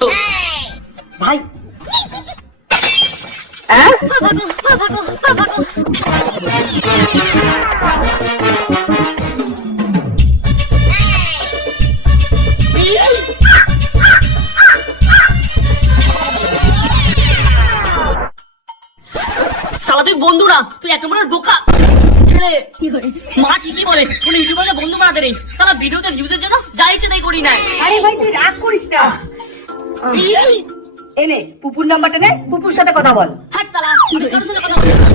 ভাই সালা তুই বন্ধু না, তুই এত বড় বোকা ছেলে। মা ঠিকই বলে কোন ইউটিউবারকে বন্ধু বানাতে নেই। সালা ভিডিওতে ভিউজের জন্য যা ইচ্ছে তাই করি না। আরে ভাই তুই রাগ করিস না। এনে পুপুর নাম্বারটা নে, পুপুর সাথে কথা বল। হাট সালা, আমি কারোর সাথে কথা বলবো না।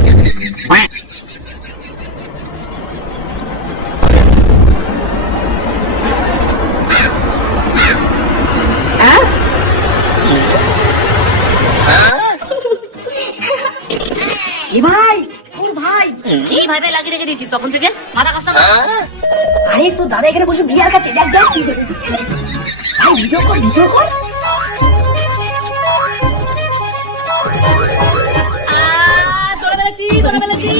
এ ভাই ওর ভাই কি ভাই ভাই লাগিয়ে রেখে দিয়েছিস তখন থেকে? মাথা কষ্ট না? আরে তোর দাদা এখানে বসে বিয়ার কাছে দেখ দেখ। ভাই ভিডিও কর ভিডিও কর। ধরে ফেলেছি, ধরে ফেলেছি।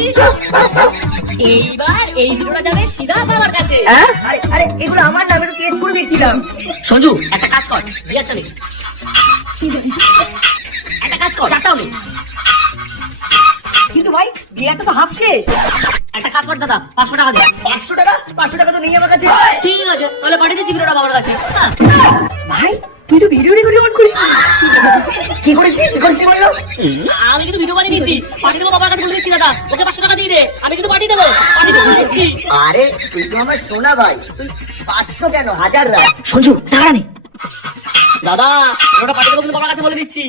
এইবার এই ভিডিওটা যাবে সিধা বাবার কাছে। আরে আরে এগুলো আমার নামে তো কেস করে দিচ্ছিলাম। সঞ্জু একটা কাজ কর, বিয়ারটা নে। একটা কাজ কর, চারটা হলে। কিন্তু ভাই বিয়ারটা তো হাফ শেষ। একটা কাজ কর দাদা, 500 টাকা দে। 500 টাকা তো নেই আমার কাছে। ঠিক আছে, তাহলে পাঠিয়ে দিচ্ছি ভিডিওটা বাবার কাছে। ভাই তুই তো ভিডিও রেকর্ডিং অন করিস কি করিস কি বললো? আমি কিন্তু ভিডিও বানিয়ে দিচ্ছি, পাঠিয়ে দেবো বাবার কাছে বলে দিচ্ছি দাদা। ওকে 500 টাকা দিয়ে দে, আমি কিন্তু পাঠিয়ে দেবো বলে দিচ্ছি। আরে তুই তো আমার সোনা ভাই, তুই 500 কেন 1000 রাখ। সঞ্জু টাকা নেই দাদা, ওটা পাঠিয়ে দেবো কিন্তু বাবার কাছে বলে দিচ্ছি।